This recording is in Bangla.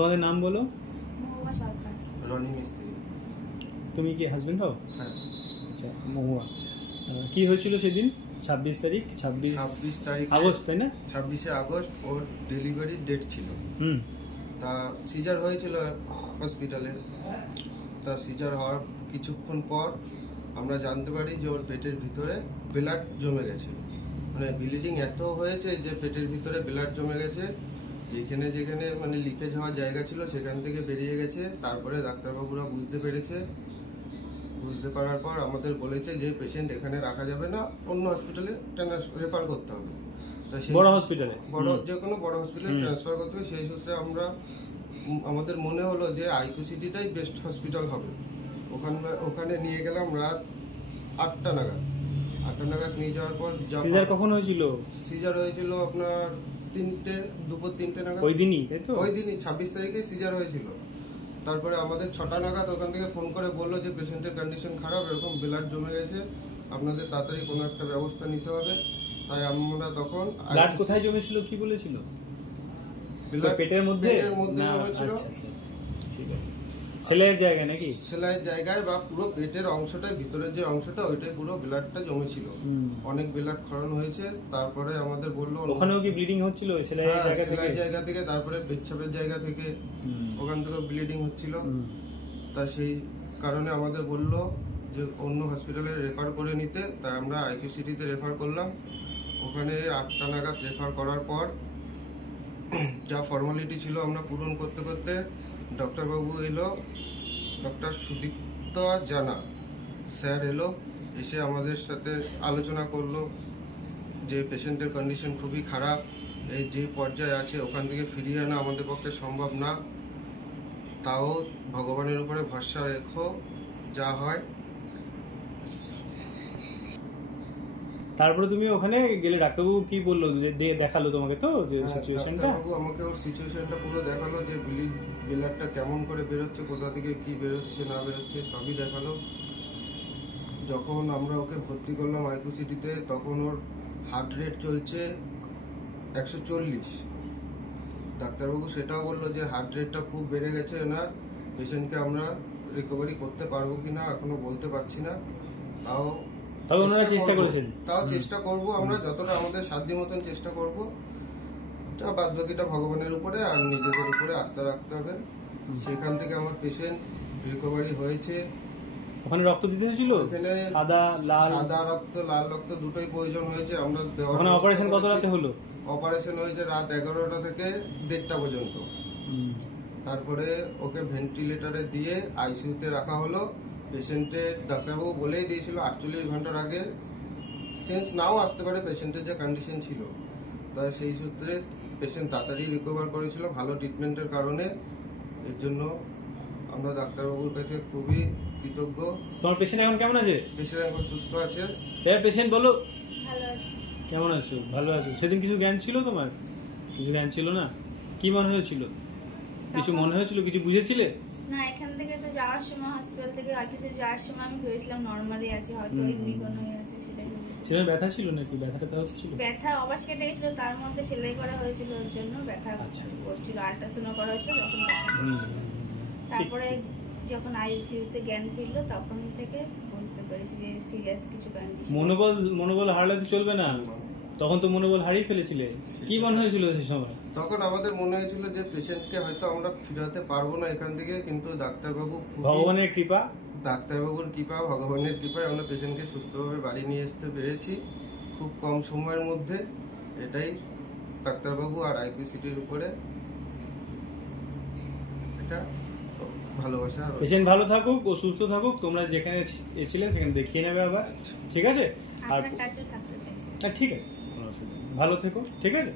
তোমাদের নাম বলো। মহুয়া সরকার। রনি মিস্ত্রি। তুমি কি হাজবেন্ড হও? হ্যাঁ। আচ্ছা, মহুয়া। কি হয়েছিল সেদিন? 26 তারিখ, 26 তারিখে আগস্ট, তাই না? 26শে আগস্ট ওর ডেলিভারি ডেট ছিল। তা সিজার হয়েছিল হসপিটালে। তা সিজার হওয়ার কিছুক্ষণ পর আমরা জানতে পারি যে ওর পেটের ভিতরে ব্লাড জমে গেছে, মানে ব্লিডিং এত হয়েছে যে পেটের ভিতরে ব্লাড জমে গেছে, যেখানে যেখানে মানে লিকেজ হওয়ার জায়গা ছিল সেখান থেকে বেরিয়ে গেছে। তারপরে ডাক্তারবাবুরা বুঝতে পারার পর আমাদের বলেছে যে পেশেন্ট এখানে রাখা যাবে না, অন্য হসপিটালে রেফার করতে হবে। তা সেই বড় হসপিটালে, যে কোনো বড় হসপিটালে ট্রান্সফার করতে হবে। সেই সূত্রে আমাদের মনে হলো যে আইকিউ সিটিটাই বেস্ট হসপিটাল হবে। ওখানে নিয়ে গেলাম রাত 8টা নাগাদ। 8টা নাগাদ নিয়ে যাওয়ার পর সিজার কখন হয়েছিল? সিজার হয়েছিল আপনার দুপুর 3টে নাগাদ। ওই দিনই, তাই তো? ওই দিনই 26 তারিখে সিজার হয়েছিল। তারপরে আমাদের 6টা নাগাদ ওখান থেকে ফোন করে বললো যে পেশেন্টের কন্ডিশন খারাপ, এরকম ব্লাড জমে গেছে, আপনাদের তাড়াতাড়ি কোনো একটা ব্যবস্থা নিতে হবে। তাই আমরা তখন ব্লাড কোথায় জমেছিল কি বলেছিল? পেটের মধ্যে জমেছিল। আচ্ছা, ঠিক আছে। সেলাইয়ের জায়গা নাকি? সেলাইয়ের জায়গায় বা পুরো পেটের অংশটা, ভিতরের যে অংশটা ওইটাই পুরো ব্লাডটা জমেছিল, অনেক ব্লাড ক্ষরণ হয়েছে। তারপরে আমাদের বললো ওখানেও কি ব্লিডিং হচ্ছিল সেলাইয়ের জায়গা থেকে, তারপরে পেচ্ছাপের জায়গা থেকে, ওখান থেকে ব্লিডিং হচ্ছিল। তা সেই কারণে আমাদের বললো যে অন্য হসপিটালে রেফার করে নিতে। তাই আমরা আইকিউ সিটিতে রেফার করলাম। ওখানে 8টা নাগাদ রেফার করার পর যা ফর্মালিটি ছিল আমরা পূরণ করতে করতে ডক্টরবাবু এলো, ডক্টর সুদীপ্ত জানা স্যার এলো, এসে আমাদের সাথে আলোচনা করলো যে পেশেন্টের কন্ডিশন খুবই খারাপ, এই যে পর্যায়ে আছে ওখান থেকে ফিরিয়ে আনা আমাদের পক্ষে সম্ভব না, তাও ভগবানের উপরে ভরসা রেখো, যা হয়। তারপরে তুমি ওখানে গেলে ডাক্তারবাবু কি বললো? দেখালো তোমাকে তো যে সিচুয়েশনটা? ডাক্তারবাবু আমাকে ওর সিচুয়েশনটা পুরো দেখালো, যে ব্লাডটা কেমন করে বেরোচ্ছে, কোথা থেকে কি বেরোচ্ছে না বেরোচ্ছে সবই দেখালো। যখন আমরা ওকে ভর্তি করলাম আইকিউ সিটিতে, তখন ওর হার্ট রেট চলছে 140। ডাক্তারবাবু সেটাও বললো যে হার্ট রেটটা খুব বেড়ে গেছে ওনার, পেশেন্টকে আমরা রিকভারি করতে পারবো কিনা এখনো বলতে পারছি না। তাও চেষ্টা করব আমরা, যতটা আমাদের সাধ্য মতন চেষ্টা করব। বাদ বাকিটা ভগবানের উপরে আর নিজেদের উপরে আস্থা রাখতে হবে। সেখান থেকে আমার পেশেন্ট রিকভারি হয়েছে। ওখানে রক্ত দিতে হয়েছিল? ওখানে সাদা রক্ত, লাল রক্ত দুটোই প্রয়োজন হয়েছে। আমরা ওখানে অপারেশন কত রাতে হলো? অপারেশন হয়েছে রাত 11টা থেকে 1:30 পর্যন্ত। তারপরে ওকে ভেন্টিলেটরে দিয়ে আইসিইউতে রাখা হলো। পেশেন্টের ডাক্তারবাবু বলেই দিয়েছিল 48 ঘন্টার আগে সেন্স নাও আসতে পারে পেশেন্টের যে কন্ডিশন ছিল। তাই সেই সূত্রে পেশেন্ট তাড়াতাড়ি রিকভার করেছিল ভালো ট্রিটমেন্টের কারণে। এর জন্য আমরা ডাক্তারবাবুর কাছে খুবই কৃতজ্ঞ। তোমার পেশেন্ট এখন কেমন আছে? পেশেন্ট এখন সুস্থ আছে। পেশেন্ট বলো। ভালো আছি। কেমন আছো? ভালো আছো? সেদিন কিছু জ্ঞান ছিল তোমার? কিছু জ্ঞান ছিল না? কি মনে হয়েছিল? কিছু মনে হয়েছিল? কিছু বুঝেছিলে? না, এখান থেকে তো যাওয়ার সময় হসপিটাল থেকে আইকিউ যাওয়ার সময় আমি ভেবেছিলাম নরমালি আছে, হয়তো এমনি কোনো আছে, সেটাই ভেবেছিলাম। সেটা ব্যথা ছিল নাকি? ব্যথাটা হচ্ছিল? ব্যথা অবশ্য কেটে গেছিল, তার মধ্যে সেলাই করা হয়েছিল, ওর জন্য ব্যথা করছিল। আল্ট্রাসাউন্ড করা হয়েছিল যখন ব্যথা করছিল। তারপরে যখন আইসিইউতে জ্ঞান ফিরলো তখন থেকে বুঝতে পেরেছি যে সিরিয়াস কিছু কন্ডিশন। মনোবল হারালে তো চলবে না। তখন তো মনোবল হারিয়ে ফেলেছিলে। কি মনে হয়েছিল সেই সময়? তখন আমাদের মনে হয়েছিল যে পেশেন্টকে হয়তো আমরা ফিরাতে পারবো না এখান থেকে, কিন্তু ভগবানের কৃপায় আমরা পেশেন্টকে সুস্থভাবে বাড়ি নিয়ে আসতে পেরেছি খুব কম সময়ের মধ্যে। এটাই ডাক্তারবাবু আর আইকিউ সিটির উপরে এটা ভালোবাসা। পেশেন্ট ভালো থাকুক ও সুস্থ থাকুক, তোমরা যেখানে এসেছিলে সেখানে দেখিয়ে নেবে আবার, ঠিক আছে? আর আপনার কাছেও থাকতে চাইছি। ঠিক আছে, ভালো থেকো, ঠিক আছে।